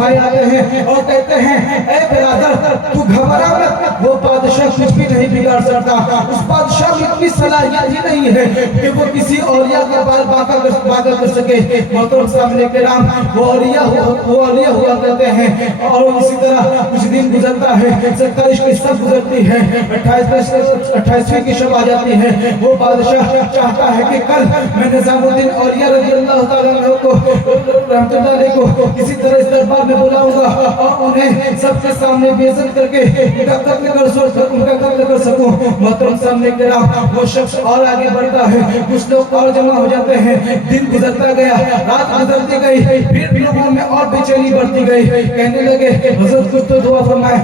भाई आते हैं और कहते हैं ए बिरादर तू घबरा मत, वो बादशाह कुछ भी नहीं बिगाड़ सकता। उस बादशाह में इतनी सलाहियत ही नहीं है कि वो किसी औलिया का बाल बाका कर सके। मोहतरम सामने के राम वो औलिया हुआ करते हैं। और इसी तरह कुछ दिन गुजरता है, 27 की शब गुजरती है, 28वीं की शब आ जाती है। वो बादशाह चाहता है कि कल मैं निजामुद्दीन औलिया रज़ी अल्लाह तआला अन्हु को रहमतुल्लाह अलैह को किसी तरह इस दरबार में बुलाऊंगा और उन्हें सबके सामने बेइज्जत करके उनका कत्ल कर सकूं। मोहतरम सामने के राम वो शख्स और आगे बढ़ता है, कुछ लोग और जमा हो जाते हैं। दिन गुजरता गया, रात गुजरती गई, फिर लोगों में और बेचैनी बढ़ती गई। कहने लगे हज़रत कुछ तो दुआ फरमाए।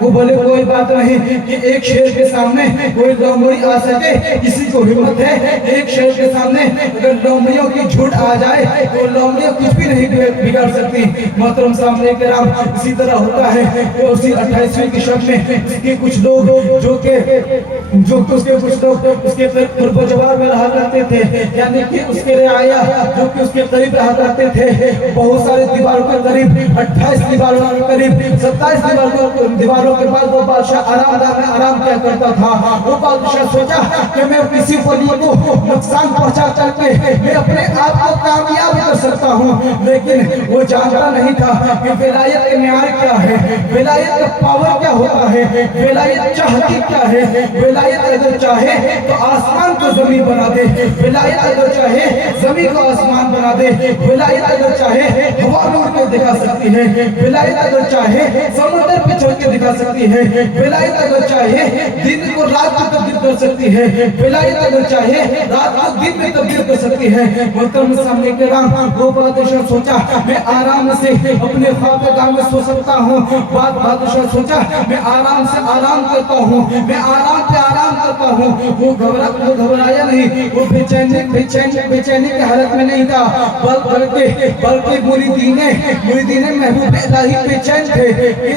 वो बोले कोई बात नहीं कि एक शेर के सामने कोई लोमड़ी आ सके, किसी को हिम्मत है एक शेर के सामने अगर लोमड़ियों की झूठ आ जाए तो लोमड़ियां कुछ भी नहीं बिगाड़ सकती। मोहतरम सामने के राम इसी तरह होता है कि उसी 28वीं की शब में उसके कुछ लोग उसके कुर्ब जवार में रहा करते थे, यानी कि उसके रियाया जो कि उसके करीब रहा करते थे। बहुत सारे दीवारों के करीब 28 दीवारों के करीब 27 दीवारों के बाद वो बादशाह आराम किया करता था। वो बादशाह सोचा कि मैं किसी वली को नुकसान पहुंचा करके मैं अपने आप को कामयाब कर सकता हूं, लेकिन वो जानता नहीं था कि विलायत के न्याय क्या है, विलायत का पावर क्या होता है, विलायत चाहती क्या है। विलायत अगर चाहे तो आसमान को जमीन बना दे, विलायत अगर चाहे जमीन को आसमान बना दे, विलायत अगर चाहे हवा में उड़ के दिखा सकती है, विलायत अगर चाहे समुद्र पे चढ़ के दिखा सकती है, विलायत अगर चाहे दिन को रात में तब्दील कर सकती है, विलायत अगर चाहे रात को दिन में तब्दील कर सकती है। मोहतरम सामने के राम वो बादशाह सोचा मैं आराम से अपने ख्वाबगाह में सो सकता हूँ। बादशाह सोचा मैं आराम से आराम करता हूँ, मैं आराम पे आराम करता हूँ। वो घबराया नहीं, वो बेचैनी की हालत में नहीं था, बल्कि मुरीदीने महबूब इलाही बेचैन थे कि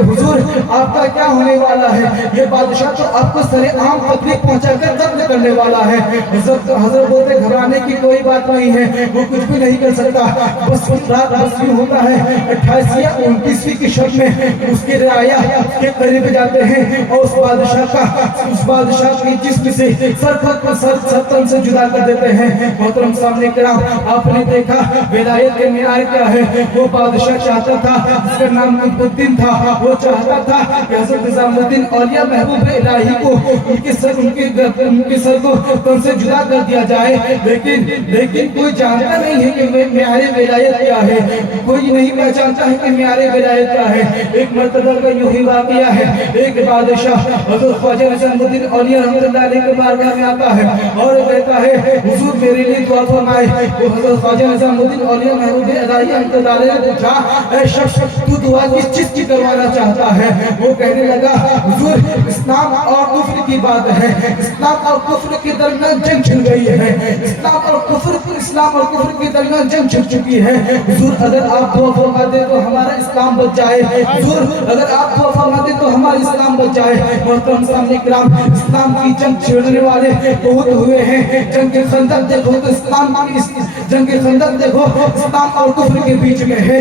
हुजूर आपका क्या होने वाला है। ये बादशाह तो आपको सरेआम तकलीफ पहुंचाकर कत्ल करने वाला है। हजरत बोलते घबराने की कोई बात नहीं है, वो कुछ भी नहीं कर सकता। बस रात यूं होता है 28 या 29वीं की शब में उसके रियाया के करीब जाते हैं और उस बादशाह की जिस्म से सर तन से जुदा कर देते हैं। मोहतरम सामने किराम आपने देखा विलायत के न्याय क्या है। वो बादशाह चाहता था, जिसका नाम कुतुबुद्दीन था, वो चाहता था कि हज़रत निज़ामुद्दीन औलिया महबूब इलाही को उनके सर को तन से जुदा कर दिया जाए। लेकिन कोई जानता नहीं है कि म्यारे विलायत क्या है, कोई नहीं पहचानता है कि म्यारे विलायत क्या है। एक मर्तबा का यूं ही वाक़या है, एक बादशाह हज़रत ख्वाजा निज़ामुद्दीन औलिया रहमतुल्लाह अलैह के बारगाह में आता है और कहता है हुजूर मेरे लिए दुआ फरमाए। वो हज़रत ख्वाजा निज़ामुद्दीन औलिया महबूब इलाही रहमतुल्लाह अलैह ने पूछा ऐ शख्स तू दुआ किस चीज की करवाना चाहता है। वो कहने लगा हुजूर इस्लाम और कुफ्र की बात है, इस्लाम और कुफ्र के दरमियान जंग छिड़ गई है, इस्लाम और कुफ्र के दरमियान जंग छिड़ चुकी है। हुजूर अगर आप दुआ फरमा दे तो हमारा इस्लाम बच जाए, हुजूर अगर आप दुआ फरमा दे तो हमारा इस्लाम बच जाए। मोहतरम सामने किराम इस्लाम की जंग छिड़ने वाले बहुत हुए हैं। जंग के खंदक देखो तो इस्लाम की जंग के खंदक देखो इस्लाम और कुफ्र के बीच में है,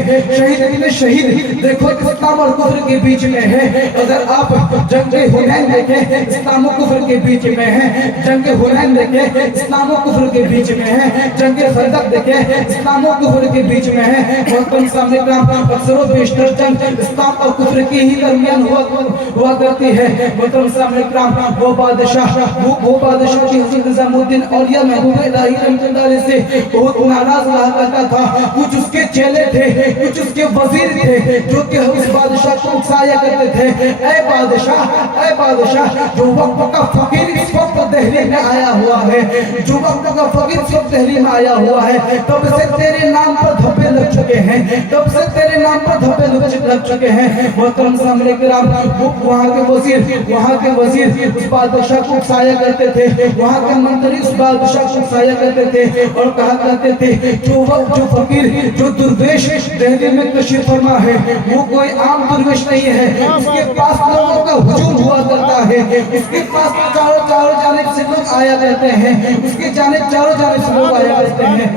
शहीद देखो इस्लाम और कुफ्र के बीच में है। अगर आप जंग के हुनैन देखें इस्लाम और कुफ्र के बीच में है, जंग के हुनैन देखें इस्लाम और कुफ्र के बीच में है, जंग के खंदक देखें इस्लाम और कुफ्र के बीच में है। मोहतरम सामने किराम अक्सर बेशतर जंग इस्लाम और कुफ्र के ही दरमियान हुआ करती है। मोहतरम सामने किराम वो बादशाह की हज़रत निज़ामुद्दीन औलिया महबूब इलाही रहमतुल्लाह अलैह से बहुत नाराज रहा करता था। कुछ उसके चेले थे, कुछ उसके वजीर थे जो कि उस बादशाह को उकसाया करते थे ऐ बादशाह जो वक्त का फकीर इस वक्त दिल्ली में आया हुआ है, जो वक्त का फकीर इस वक्त दिल्ली में आया हुआ है, तब से तेरे नाम पर धब्बे लग चुके हैं, तब से तेरे नाम पर धब्बे लग चुके हैं। मोहतरम सामने किराम वहाँ के वजीर उस बादशाह को उकसाया करते थे, वहाँ के मंत्री उस बादशाह को उकसाया करते थे और कहा करते थे जो फकीर जो दुर्वेश दिल्ली में तशरीफ फरमा है वो कोई आम दुर्वेश नहीं है, उसके पास लोगों का हुजूम हुआ करता है, उसके पास चारों जाने जानिब से लोग आया करते हैं, उसके जानिब चारों जानिब से लोग आया करते हैं,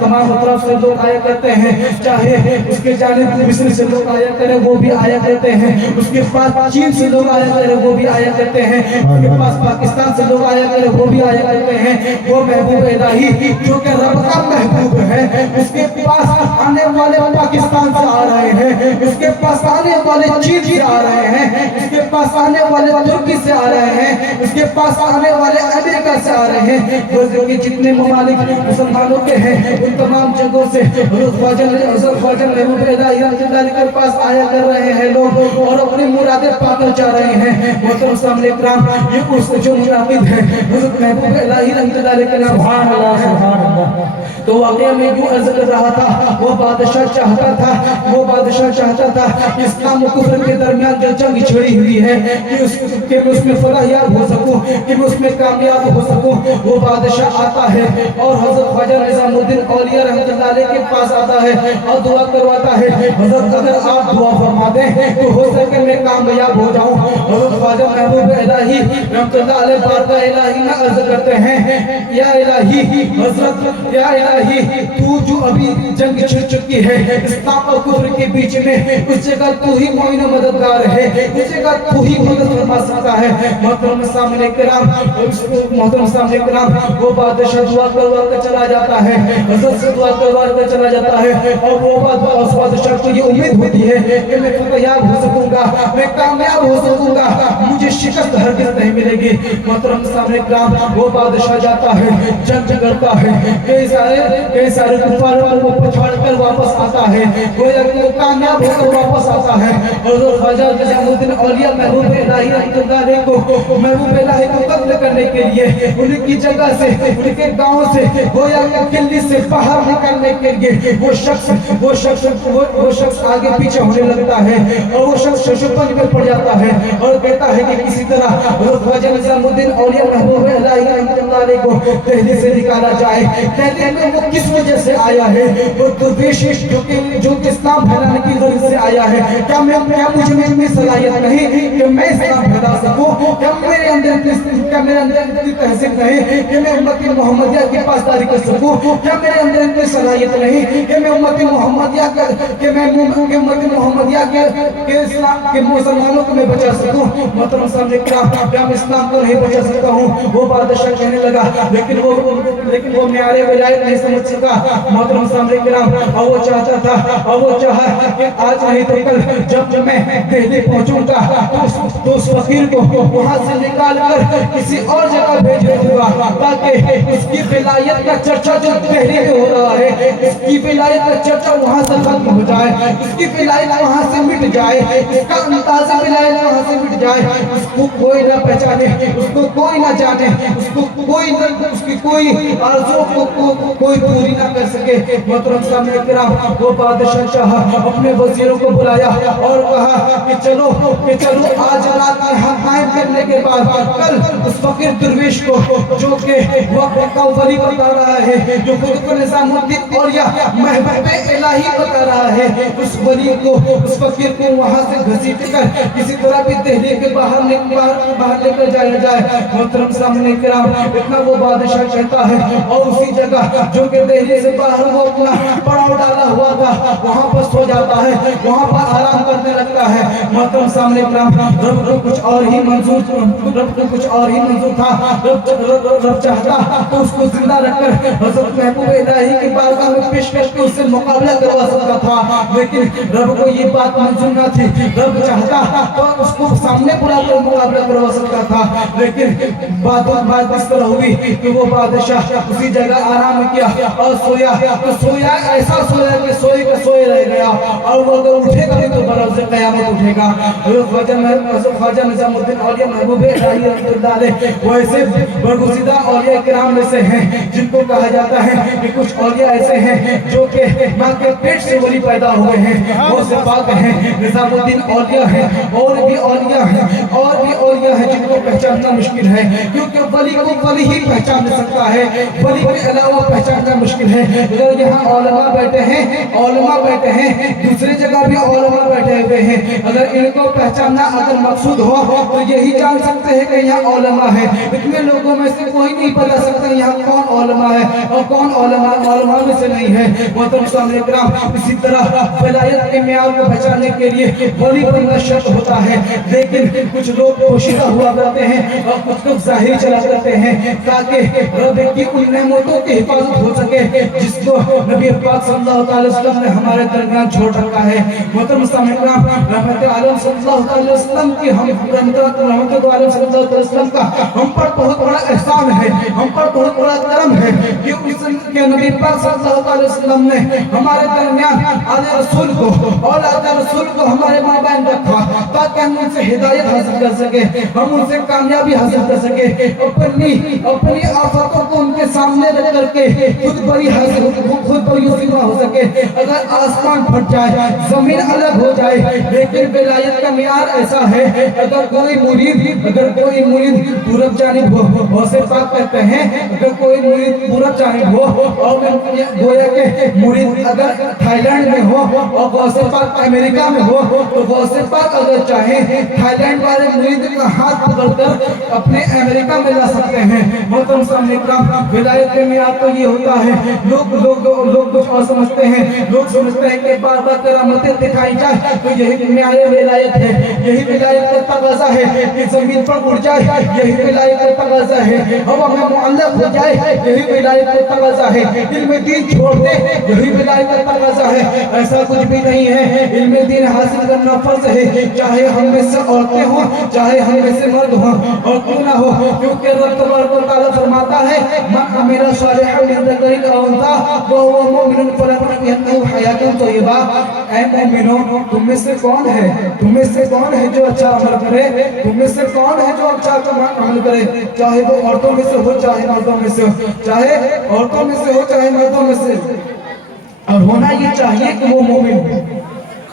तमाम तरफ से लोग आया करते हैं, चाहे उसके जानिब मिस्र से लोग आया करें वो भी आया करते हैं, उसके पास चीन से लोग आया करें वो भी आया करते हैं, उसके पास पाकिस्तान से लोग आया करें वो भी आया करते हैं। वो महबूब इलाही जो कि रब का महबूब है, उसके पास आने वाले पाकिस्तान से आ रहे हैं, उसके पास आने वाले चीन से आ रहे हैं, उसके पास आने वाले तुर्की से आ रहे हैं, उसके पास आने वाले अमेरिका से आ रहे हैं। वो जितने ममालिक मुसलमानों के हैं उन तमाम जगहों से ख्वाजा महबूब इलाही के पास आया कर रहे हैं लोग और अपनी मुरादें पाकर जा रहे हैं। मोहतरम सामने इकराम, ये उस जो मुराद है हज़रत महबूब इलाही के नाम। सुभान अल्लाह, सुभान अल्लाह। तो वाकई में यूं अर्ज कर रहा था, वो बादशाह चाहता था कि इस्लाम और कुफ्र के दरमियान जो जंग छिड़ी हुई है कि मैं उसमें फलाहियाब हो सकूं, कि मैं उसमें कामयाब हो सकूं। वो बादशाह आता है और हज़रत ख्वाजा निज़ामुद्दीन औलिया रहमतुल्लाह अलैह के पास आता है और दुआ करवाता है, हज़रत अगर आप दुआ फरमा दें तो हो सके मैं कामयाब हो जाऊं। हज़रत ख्वाजा महबूब इलाही रहमतुल्लाह अलैह बारगाह इलाही में अर्ज करते हैं, या इलाही हज़रत, या इलाही तू जो अभी जंग छिड़ चुकी है इस्लाम और कुफ्र के बीच में, उस जगह तू ही मोइन मददगार है, उस जगह तू ही मदद फरमा सकता है। मोहतरम सामने किराम, वो बादशाह दुआ करवा कर चला जाता है, हज़रत से दुआ करवा कर चला जाता है और वो बादशाह को ये उम्मीद होती है कि मैं कामयाब हो सकूंगा, मैं कामयाब हो सकूंगा, मुझे शिकस्त हरगिज़ नहीं मिलेगी। मोहतरम सामने किराम, वो बादशाह जाता है, जंग करता है, कई सारे कुफारों को पछाड़ कर वापस आता है, वो कामयाब होकर वापस आता है। और ख्वाजा निज़ामुद्दीन औलिया महबूब इलाही रहमतुल्लाह अलैह को, महबूब इलाही को कत्ल करने के लिए उनकी जगह से, उनके गांव से, गोया किले से बाहर निकलने के लिए वो शख्स आगे पीछे होने लगता है और वो शख्स शशुपंज में पड़ जाता है और कहता है कि किसी तरह ख्वाजा निज़ामुद्दीन औलिया महबूब इलाही रहमतुल्लाह अलैह को दिल्ली से निकाला जाए। दिल्ली में वो किस वजह से आया है? वो दुर्वेश जो कि इस्लाम फैलाने की गरज से आया है। क्या मुझे में इतनी सलाहियत नहीं कि मैं इस्लाम फैला सकूं? क्या मेरे अंदर इतनी तहसीन नहीं कि मैं उम्मत मोहम्मदिया की पासदारी कर सकूं? क्या मेरे अंदर इतनी सलाहियत नहीं कि मैं उम्मत मोहम्मदिया के इस्लाम के मुसलमानों को मैं बचा सकूं? मतलब सामने क्या मैं इस्लाम को नहीं बचा सकता हूं? वो बादशाह कहने लगा, लेकिन वो न्यारे वजायत नहीं समझ सका। मोहतरम सामने किराम, और वो चाहता था, और वो चाहा कि आज नहीं तो कल जब मैं दिल्ली पहुंचूंगा तो उस फकीर को वहां से निकाल कर किसी और जगह भेज दूंगा ताकि उसकी विलायत का चर्चा जो दिल्ली में हो रहा है, इसकी विलायत का चर्चा वहां से खत्म हो जाए, इसकी विलायत वहां से मिट जाए, इसका अंदाजा विलायत वहां से मिट जाए, उसको कोई ना पहचाने, उसको कोई ना जाने, उसको कोई ना, उसकी कोई आरज़ू को कोई पूरी ना कर सके। मोहतरम सामने किराम, वो बादशाह चाहा अपने वज़ीरों को बुलाया और कहा कि चलो आज रात यहाँ कायम करने के बाद कल उस फकीर दुर्वेश को, जो कि वो अपना वली बता रहा है, जो क़ुतुब निज़ामुद्दीन और या महबूब इलाही बता रहा है, उस वली को, उस फकीर को वहाँ से घसीट कर किसी तरह भी दिल्ली के बाहर लेकर जाया जाए। मोहतरम सामने किराम, इतना वो बादशाह कहता है और उसी जगह जो कि दिल्ली से बाहर वो अपना पड़ाव डाला हुआ था वहाँ पर सो जाता है, वहाँ पर आराम करने लगता है। मोहतरम सामने किराम, रब को कुछ और ही मंजूर था। रब चाहता तो उसको जिंदा रखकर हज़रत महबूब इलाही की बारगाह में पेश करके उससे मुकाबला करवा सकता था, लेकिन रब को ये बात मंजूर न थी। रब चाहता तो उसको सामने बुलाकर मुकाबला करवा सकता था, लेकिन बात इस तरह हुई कि वो बादशाह उसी जगह आराम किया और सोया, तो सोया ऐसा सोया कि सोए का सोए रह गया, और वो अगर उठेगा भी तो बरोज़े क़यामत उठेगा। ख्वाजा निज़ामुद्दीन औलिया महबूब इलाही रहमतुल्लाह अलैह वैसे बरगुज़ीदा औलिया किराम में से हैं जिनको कहा जाता है कि कुछ औलिया ऐसे हैं जो कि माँ के पेट से वली पैदा हुए हैं, वो सिफात हैं, निज़ामुद्दीन औलिया हैं, और भी औलिया हैं जिनको पहचानना मुश्किल है, क्योंकि वली को वली ही पहचान सकता है, वली के अलावा पहचानना मुश्किल है। अगर यहाँ औलमा बैठे हैं, दूसरी जगह भी औलमा बैठे हुए हैं, अगर इनको पहचानना अगर मकसूद हो तो यही जान सकते हैं कि यहाँ औलमा उलमा है, इतने लोगों में से कोई नहीं बता सकता यहाँ कौन उलमा है और कौन उलमा में से नहीं है। मोहतरम सामने इकराम, इसी तरह वलायत के मेयार को बचाने के लिए बड़ी बड़ी शर्त होता है, लेकिन कुछ लोग पोशीदा हुआ करते हैं और कुछ लोग जाहिर चला करते हैं ताकि रब की उन नेमतों की हिफाजत हो सके जिसको नबी पाक सल्लल्लाहु अलैहि वसल्लम ने हमारे दरमियान छोड़ रखा है। मोहतरम सामने इकराम, रहमत आलम सल्लल्लाहु अलैहि वसल्लम की रहमत आलम सल्लल्लाहु अलैहि वसल्लम का हम पर बहुत बड़ा एहसान है, हम पर बहुत बड़ा करम है कि उसके नबी पाक सल्लल्लाहु अलैहि वसल्लम ने हमारे दरमियान आले रसूल को और आले रसूल को हमारे माबैन रखा ताकि हम उनसे हिदायत हासिल कर सके, हम उनसे कामयाबी हासिल कर सके, अपनी आफतों को उनके सामने रख करके खुद बड़ी मुसीबत हो सके। अगर आसमान फट जाए, जमीन अलग हो जाए, लेकिन विलायत का मियार ऐसा है, अगर कोई मुरीद पूरब जानिब हो, से पाक कहते हैं, अगर कोई मुरीद पूरब जानिब हो और गोया के मुरीद अगर थाईलैंड में हो और गौसे पाक अमेरिका में हो, तो गौसे पाक अगर चाहे थाईलैंड वाले मुरीद का हाथ पकड़कर अपने अमेरिका में ला सकते हैं। मोहतरम सामने इकराम, विलायत के मियार तो ये होता है, लोग कुछ और समझते हैं, लोग समझते हैं कि बार बार करामतें दिखाई जाए तो यही मियार विलायत है, यही विलायत का तकाज़ा है कि जमीन पर उड़ जाए, यही विलायत का तकाज़ा है, हवा में मुअल्लक़ हो जाए, यही विलायत का तकाज़ा है, इल्म दीन छोड़ दे, यही विलायत का तकाज़ा है। ऐसा कुछ भी नहीं है, इल्म दीन हासिल करना फर्ज है, चाहे हम में से औरतें हों, चाहे हम में से मर्द हों और क्यों ना हो, क्योंकि रब तबारक व तआला फरमाता है, मन अमिला सालिहन मिन ज़करिन औ उन्सा व हुवा मुमिनुन फलनुहयिन्नहु हयातन तय्यबा। ऐ मोमिनो, तुम में से कौन है जो अच्छा अमल करे, तुम में से कौन है जो अच्छा अमल करे, चाहे वो औरतों में से हो चाहे मर्दों में से हो, चाहे औरतों में से हो चाहे मर्दों में से, और होना ये चाहिए कि वो मोमिन हो,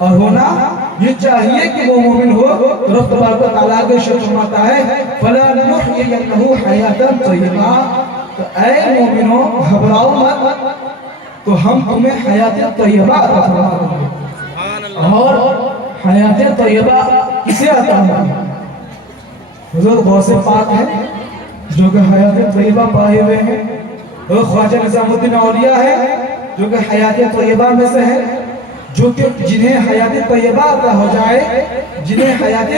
और होना ये चाहिए कि वो मोमिन हो। रब तबारक व तआला के शर्त फरमाता है, फलनुहयिन्नहु हयातन तय्यबा। तो ऐ मोमिनो, घबराओ मत, तो हम तुम्हें हयात तय्यबा अता फरमा देंगे। और हयात तय्यबा किसे अता है? हुजूर गौसे पाक है जो कि हयात तय्यबा पाए हुए हैं, वो ख्वाजा निजामुद्दीन औलिया है जो कि हयात तय्यबा में से है, जो कि जिन्हें हयात तय्यबा अता हो जाए, जिन्हें हयात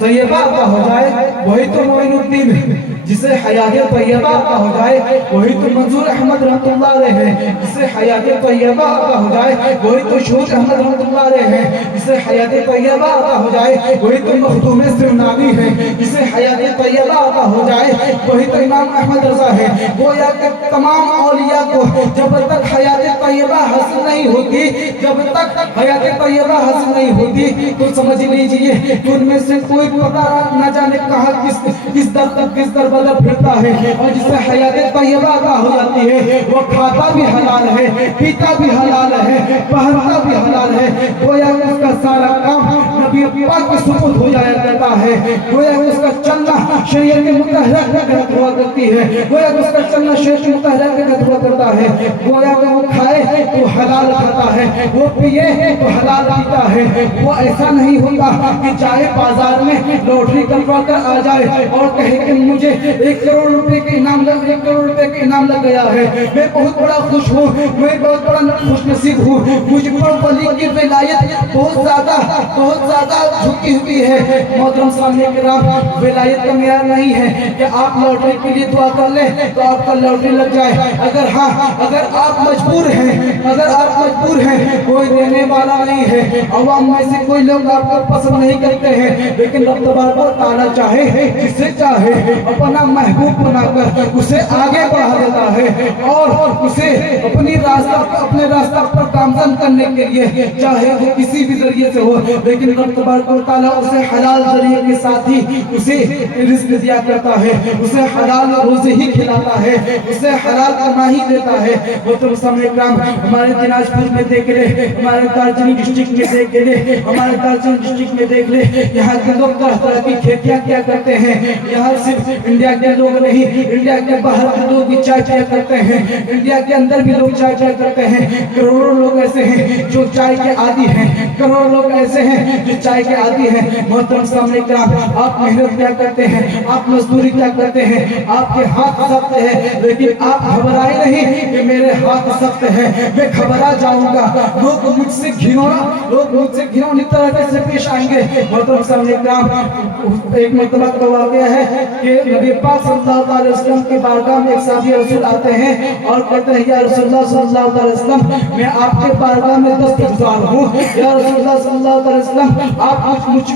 तय्यबा अता हो जाए वही तो मोइनुद्दीन है, जिसे हयात तय्यबा अता हो जाए वही तो मंजूर अहमद रहमतुल्लाह अलैह है, जिसे हयात तय्यबा अता हो जाए वही तो शूज अहमद रहमतुल्लाह अलैह है, जिसे हयात तय्यबा अता हो जाए वही तो मखदूम सिरनावी है, जिसे हयात तय्यबा अता हो जाए वही तो इमाम अहमद रज़ा है। वो या कि तमाम औलिया को जब तक हयात तय्यबा हासिल नहीं होती, जब तक हयात तय्यबा हासिल नहीं होती, तो समझ लीजिए उनमें से कोई पता न जाने कहाँ किस दर बदर फिरता है, और जिससे हयात तय्यबा अता हो जाती है वो खाता भी हलाल है, पीता भी हलाल है, पहनता भी हलाल है, गोया उसका सारा काम नबी पाक के सुपुर्द हो जाया करता है, गोया उसका चलना शरीयत के मुतहरा के तहत हुआ करती है, गोया उसका चलना शरीयत के मुतहरा के तहत हुआ करता है, गोया वो खाए तो हलाल खाता है, वो पिए तो हलाल पीता है। वो ऐसा नहीं होता कि चाहे बाजार में लॉटरी करवा कर आ जाए और कहे कि मुझे 1 करोड़ रुपए के इनाम लग गया है, मैं बहुत बड़ा खुश हूँ, मैं बहुत बड़ा खुश नसीब हूँ, मुझ पर वली की विलायत बहुत ज्यादा झुकी हुई है। मोहतरम सामने किराम, विलायत का मेयार नहीं है कि आप लॉटरी के लिए दुआ कर लें तो आपका लॉटरी लग जाए। अगर आप मजबूर हैं, कोई देने वाला नहीं है, अवाम में से कोई लोग आपको पसंद नहीं करते हैं, लेकिन रब तबारक व तआला चाहे जिसे चाहे अपना महबूब बनाकर उसे आगे बढ़ा देता है और उसे अपने रास्ता पर गामजन करने के लिए चाहे वो किसी भी जरिए से हो, लेकिन रब तबारक व तआला उसे हलाल जरिए के साथ ही उसे रिज़्क दिया करता है, उसे हलाल रोज़ी ही खिलाता है, उसे हलाल कमा ही देता है। वो तो सामने काम हमारे दिनाजपुर में देख ले, हमारे दार्जिलिंग डिस्ट्रिक्ट में देख ले, हमारे दार्जिलिंग डिस्ट्रिक्ट में देख ले, यहाँ के लोग तरह तरह की खेतियाँ क्या करते हैं। यहाँ सिर्फ इंडिया के लोग नहीं, इंडिया के बाहर के लोग भी चाय करते हैं, इंडिया के अंदर भी लोग चाय करते हैं। करोड़ों लोग ऐसे हैं जो चाय के आदी हैं, करोड़ों लोग ऐसे हैं जो चाय के आदी हैं। मोहतरम सामने आप मेहनत क्या करते हैं, आप मजदूरी क्या करते हैं, आपके हाथ सख्त है, लेकिन आप घबराए नहीं कि मेरे हाथ सख्त है, मैं घबरा जाऊंगा, लोग मुझसे घिनौनी तरह से पेश आएंगे। मोहतरम सामने एक मरतबा का वाक़या है कि नबी पाक सल्लल्लाहु अलैहि वसल्लम की बारगाह में एक साहबी रसूल आते हैं और कहते हैं या रसूलुल्लाह सल्लल्लाहु अलैहि वसल्लम मैं आपके बारगाह में दस्तगीर हूँ, या रसूलुल्लाह सल्लल्लाहु अलैहि वसल्लम आप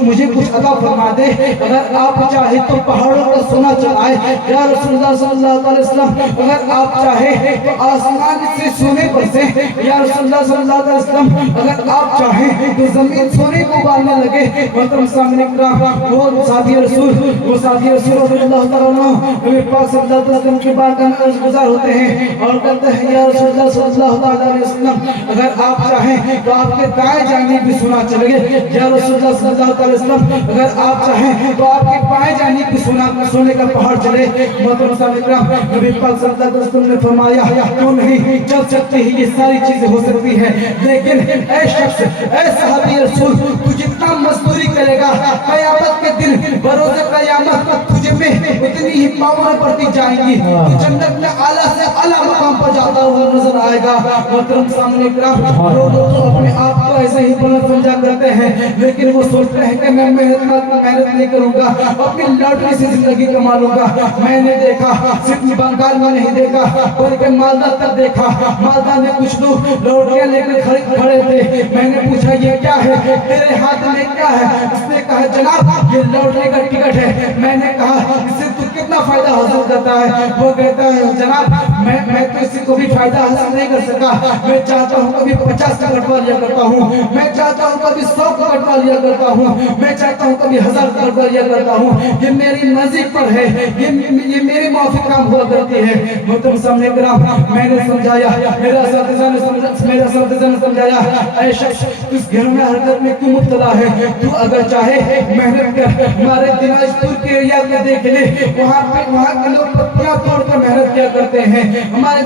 मुझे कुछ अता फरमा दे, अगर आप चाहे तो पहाड़ों का सोना चढ़ाए, या रसूलुल्लाह सल्लल्लाहु अलैहि वसल्लम अगर आप चाहे तो आसमान से सोने बरसे, या रसूलुल्लाह सल्लल्लाहु अलैहि वसल्लम अगर आप चाहे तो जमीन सोने को उबालने लगे। मोहतरम सामने वो साथी रसूल रज़ियल्लाहु तआला अन्हु नबी पाक सल्लल्लाहु अलैहि वसल्लम के बारगाह में अर्ज़ गुज़ार होते हैं और कहते हैं या रसूलुल्लाह सल्लल्लाहु अलैहि वसल्लम अगर आप चाहें तो आपके दाएं जानिब भी सोना चलेगा, या रसूलुल्लाह सल्लल्लाहु अलैहि वसल्लम अगर आप चाहें तो आपके बाएं जानिब भी सोने का पहाड़ चले। मोहतरम सामने नबी पाक सल्लल्लाहु अलैहि वसल्लम ने फरमाया क्यों नहीं, चल सकती है, ये सारी चीजें हो सकती है, लेकिन ऐ शख्स ऐ सहाबी रसूल तू जितना मजदूरी करेगा क़यामत के दिन बरोज़ क़यामत तुझे में उतनी ही पावर बढ़ती जाएंगी, तू जन्नत में आला से आला मकाम पर जाता हुआ नजर आएगा। मोहतरम सामने लोग अपने आप को ऐसे ही बुलंद समझा करते हैं, लेकिन वो सोचते हैं कि मैं मेहनत नहीं करूंगा, अपनी लॉटरी से जिंदगी कमा लूंगा। मैंने देखा सिर्फ बंगाल में नहीं देखा बल्कि मालदा तक देखा, मालदा में कुछ लोग लौटियां लेकर खड़े थे, मैंने पूछा ये क्या है, तेरे हाथ में क्या है? उसने कहा जनाब ये लौटने का टिकट है। मैंने कहा इससे तू कितना फायदा हासिल करता है? वो कहता है जनाब मैं तो इससे कोई फायदा हासिल नहीं कर सका, मैं चाहता हूँ कभी 50 का कटवा लिया करता हूँ, मैं चाहता हूँ कभी 100 का कटवा लिया करता हूँ, मैं चाहता हूँ कभी 1000 का कटवा लिया करता हूँ, ये मेरी मर्जी पर है, ये मेरी माफी काम हुआ करती है। मुहतरम सामने मैंने समझाया, मेरा साथीज़ा ने समझाया ऐ शख्स इस घर में हरकत में क्यों मुब्तला है, तू अगर चाहे मेहनत कर, हमारे दिनाजपुर के एरिया में देख ले, वहाँ के लोग पत्तियां तोड़कर मेहनत किया करते हैं, हमारे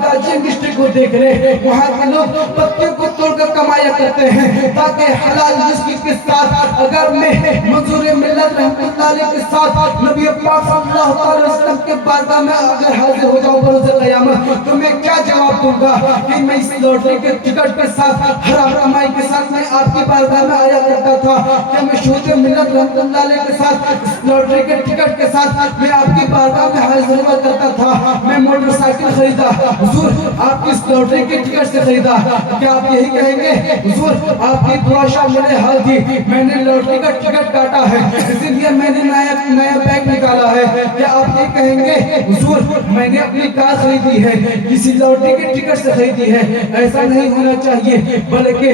दार्जिलिंग डिस्ट्रिक्ट को देख ले, वहाँ के लोग पत्तियों को तोड़कर कमाया करते हैं, ताकि हलाल रिज़्क़ के साथ अगर मैं मंजूर मिल्लत रहमतुल्लाह अलैह के साथ नबी पाक सल्लल्लाहु अलैहि वसल्लम के बारगाह में अगर हाजिर हो जाऊं बरोज़ क़यामत, तो मैं क्या जवाब दूंगा कि मैं इस लॉटरी के टिकट के साथ हराम कमाई के साथ मैं आपकी बारगाह में आया करता था, क्या मैं शूर मिल्लत रहमतुल्लाह अलैह के साथ इस लॉटरी के टिकट के साथ मैं आपकी बारगाह में हाजिर हुआ करता था, मैं मोटरसाइकिल खरीदा हुजूर आपकी इस लॉटरी के टिकट से खरीदा, क्या आप यही कहेंगे हुजूर आपकी दुआ मेरे हाल थी, मैंने लॉटरी का टिकट काटा है इसीलिए मैंने नया बैग निकाला है, क्या आप ये कहेंगे हुजूर मैंने अपनी कार खरीदी है किसी लॉटरी के टिकट से खरीदी है? ऐसा नहीं होना चाहिए, बल्कि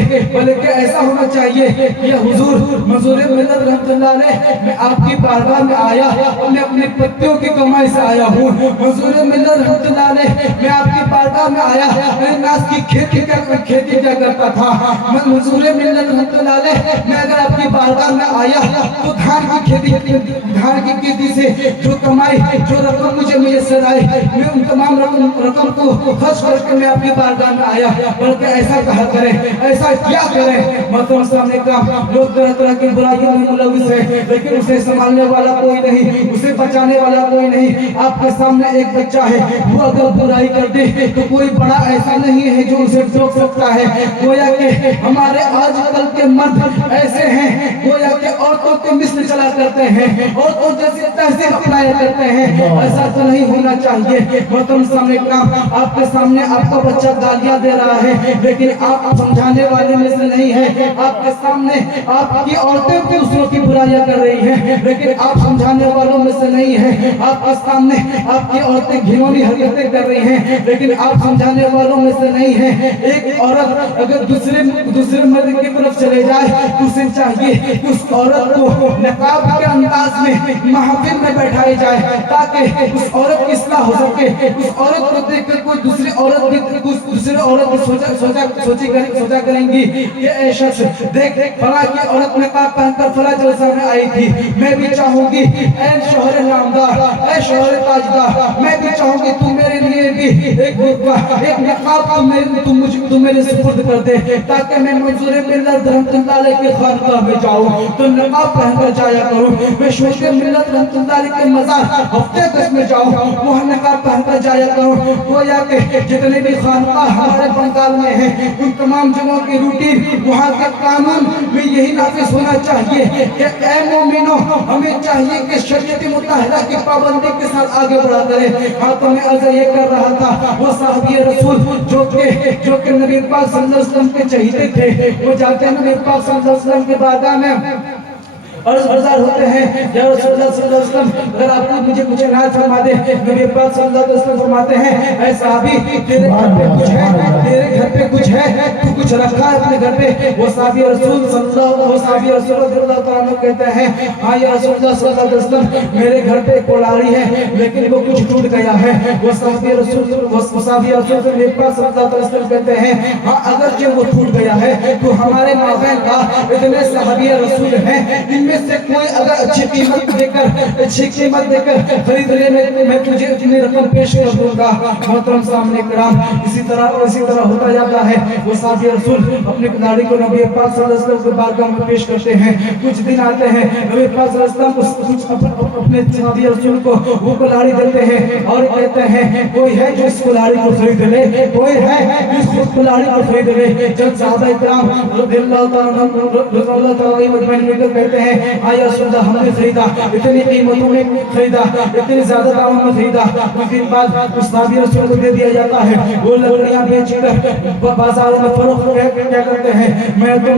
ऐसा होना चाहिए कि हुजूर मंजूर मिल्लत रहमतुल्लाह अलैह मैं आपकी बारगाह में आया, मैं अपनी पत्तियों की कमाई से आया हूँ, मंजूर मिल्लत रहमतुल्लाह अलैह मैं आपकी बारगाह में आया, मैं नाज की खेती क्या करता था, मैं मंजूर मिल्लत रहमतुल्लाह अलैह मैं अगर आपकी बारगाह में आया तो धान की खेती से जो कमाई जो रकम मुझे मुयस्सर आई मैं उन तमाम रकम को खर्च करके मैं आपकी बारगाह में आया, बल्कि ऐसा कहा करें, ऐसा क्या करें? मतलब सामने का लोग तरह तरह की बुराइयों में मुलविस है, लेकिन उसे संभालने वाला कोई नहीं, उसे बचाने वाला कोई नहीं। आपके सामने एक बच्चा है, वो अगर बुराई कर दे तो कोई बड़ा ऐसा नहीं है जो उसे रोक सकता है। गोया के हमारे आजकल के मर्द ऐसे हैं, गोया के औरतों के मिस्र चला करते हैं, औरतों जैसे तहजीब अपनाया करते हैं, ऐसा तो नहीं होना चाहिए। मोहतरम सामने आपके सामने आपका बच्चा गालियां दे रहा है, लेकिन आप समझाने वाले में से नहीं है। आपके सामने आपकी औरतें दूसरों की बुराइयां कर रही हैं, लेकिन आप समझाने वालों में से नहीं है। आपके सामने आपकी औरतें घिनौनी हरकतें कर रही हैं, लेकिन आप समझाने वालों में से नहीं है। एक औरत अगर दूसरे मर्द की तरफ चले जाए तो उसे चाहिए कि उस औरत عورت کو نقاب کے انداز میں محفل میں بیٹھایا جائے تاکہ اس عورت کی اصلاح ہو سکے. اس عورت کو دیکھ کر کوئی دوسری عورت بھی سوچا کریں گی کہ اے شخص دیکھ فلاں کی عورت نقاب پہن کر فلاں جلسہ میں آئی تھی, میں بھی چاہوں گی اے شوہر نامدار, اے شوہر تاجدار, میں بھی چاہوں گی تم میرے لیے بھی ایک نقاب تم میرے سپرد کر دے تاکہ میں منظور ملت رحمت اللہ علیہ کی خانقاہ میں جاؤں تو نقاب پہن کر جایا کروں. میں شوہر ملت رحمت اللہ علیہ کے مزار ہفتے تک میں جاؤں وہاں نقاب پہن کر جایا کروں. گویا کہ جتنے بھی خانقاہ ہمارے بنگال میں ہیں ان تمام جگہوں کی روٹین وہاں کے قانون میں یہی نافذ ہونا چاہیے کہ اے مومنوں ہمیں چاہیے کہ شریعت مطہرہ کی پابندی کے ساتھ آگے بڑھا کریں. ہاتھوں میں عرض یہ کر رہا تھا وہ صحابی رسول جو کہ نبی پاک صلی اللہ علیہ وسلم کے چہیتے تھے, وہ جاتے ہیں نبی پاک صلی اللہ علیہ وسلم کے بارگاہ میں عرض گزار ہوتے ہیں یا رسول اللہ صلی اللہ علیہ وسلم اگر آپ مجھے عنایت فرما دے. نبی پاک صلی اللہ علیہ وسلم فرماتے ہیں اے صحابی تیرے گھر پہ کچھ ہے, تیرے گھر پہ کچھ ہے, تو کچھ رکھا ہے اپنے گھر پہ. وہ صحابی رسول رضی اللہ تعالیٰ عنہ کہتے ہیں ہاں یا رسول اللہ صلی اللہ علیہ وسلم میرے گھر پہ ایک کوڑاری ہے لیکن وہ کچھ ٹوٹ گیا ہے. وہ صحابی رسول نبی پاک صلی اللہ علیہ وسلم کہتے ہیں ہاں اگرچہ وہ ٹوٹ گیا ہے تو ہمارے مابین کا اتنے صحابی رسول ہیں ان میں سے کوئی اگر اچھی قیمت دے کر خرید لے میں تجھے اتنی رقم پیش کر دوں گا. محترم سامنے کرام اسی طرح ہوتا جاتا ہے. وہ صحابی رسول اپنی کلاڑی کو نبی پاک صلی اللہ علیہ وسلم کے بارگاہ میں پیش کرتے ہیں. کچھ دن آتے ہیں نبی پاک صلی اللہ علیہ وسلم اپنے صحابی رسول کو وہ کلاڑی دیتے ہیں اور کہتے ہیں کوئی ہے جو اس کلاڑی کو خرید لے, کوئی ہے جو اس کلاڑی کو خرید لے. جب صحابہ کرام رضی اللہ تعالیٰ عنہم کہتے ہیں آیا رسول اللہ ہم نے خریدا, اتنی قیمتوں میں خریدا, اتنی زیادہ داموں میں خریدا. کچھ دن بعد اس صحابی رسول کو دے دیا جاتا ہے. وہ لکڑیاں بیچ کر بازاروں میں فروخت کیا کرتے ہیں میں تو